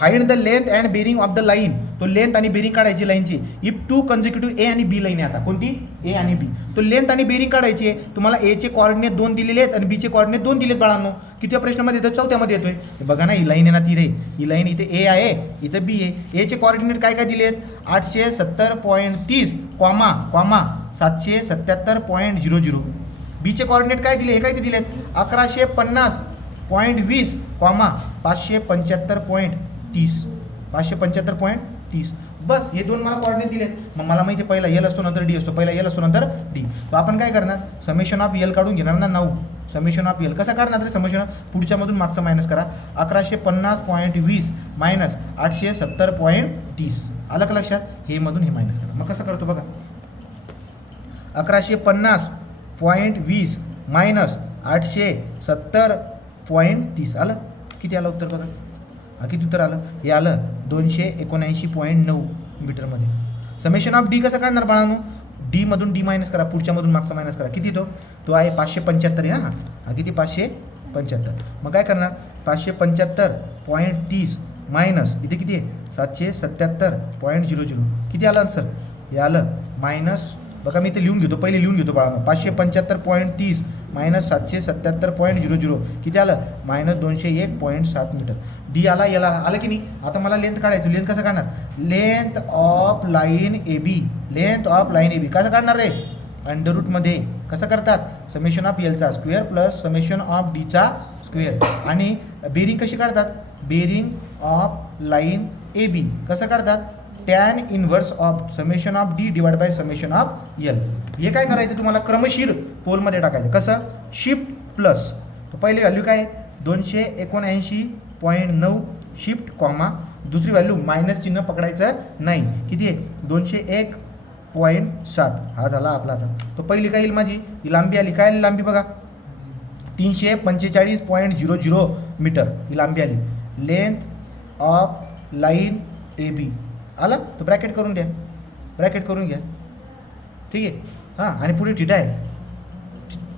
Find the length and bearing of the line. तो length आणि bearing काढायची लाईनची. इफ टू कन्झिक्युटिव्ह ए आणि बी लाईन आहे. आता कोणती ए आणि बी. तो लेंथ आणि बेरिंग काढायची आहे. तुम्हाला एचे कॉर्डिनेट 2 दिलेले आहेत आणि बीचे कॉर्डिनेट 2 दिलेत बाळांनो. किती प्रश्नामध्ये येतो? चौथ्यामध्ये येतोय. हे बघा ना, ही लाईन आहे ना ती रे. ही लाईन इथे ए आहे, इथं बी आहे. एचे कॉर्डिनेट काय काय दिलेत? 870.30 कॉमा कॉमा 777.00. बीचे कॉर्डिनेट काय दिले? हे काय ते दिलेत? 1150.20 कॉमा 575.30. 575.30. बस हे दोन मला कॉर्डिनेट दिलेत. मग मला माहिती आहे पहिला एल असतो नंतर डी असतो. पहिला एल असतो नंतर डी. तर आपण काय करणार? समेशन ऑफ एल काढून घेणार ना 9. समेशन ऑफ एल कसा काढणार रे? समेशन ऑफ पुढच्यामधून मागचा मायनस करा. 1150.20 मायनस 870.30. आलं का लक्षात? हे मधून हे मायनस करा. मग कसं करतो बघा. 1150.20 मायनस 870.30. आलं? किती आलं उत्तर बघा. किती उत्तर आलं? हे आलं 279.9 मीटरमध्ये. समेशन ऑफ डी कसं काढणार बाळांनो? डी मधून डी मायनस करा, पुढच्यामधून मागचा मायनस करा. किती तो आहे 575 आहे ना. हा किती 575. मग काय करणार? 575.30 मायनस इथे किती आहे 777.00. किती आलं आन्सर? हे आलं मायनस. बघा मी इथे लिहून घेतो, पहिले लिहून घेतो बाळांनो. 575.30 मायनस 777.00 किती आलं? Minus 201.7 metre. डी आला, याला आलं की नाही? आता मला लेंथ काढायचं. लेंथ कसं काढणार? Length of line A B. Length of line A B कसं काढणार रे? अंडररूटमध्ये कसं करतात? समेशन ऑफ एलचा स्क्वेअर प्लस समेशन ऑफ डीचा स्क्वेअर. आणि बेरिंग कशी काढतात? Bearing of line A B कसं काढतात? Tan inverse of summation of D divide by summation of L. हे काय करायचं तुम्हाला? क्रमशीर पोलमध्ये टाकायचं. कसं? Shift plus. तर पहिली व्हॅल्यू काय आहे? 279.9 शिफ्ट कॉमा दुसरी व्हॅल्यू मायनस चिन्ह पकडायचं नाही. किती आहे? 201.7. हा झाला आपला. आता तो पहिली काय येईल माझी? ही लांबी आली. काय आली लांबी बघा? 345.00 मीटर ही लांबी आली. Length of line A B आलं. तो ब्रॅकेट करून द्या. ब्रॅकेट करून घ्या. ठीक आहे. हां, आणि पुढे थिटा आहे.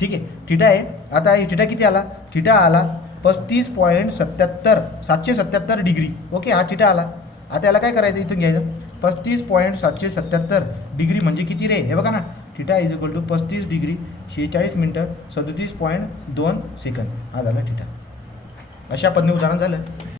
ठीक आहे, थिटा आहे. आता थिटा किती आला? थिटा आला 35.77 डिग्री. ओके, हा थिटा आला. आता याला काय करायचं? इथून घ्यायचं 35.777 डिग्री म्हणजे किती रे? हे बघा ना, theta is equal to 35 degree 46 मिनटं 37.2 सेकंद. हा झाला थिटा. अशा पद्धतीने उदाहरण झालं.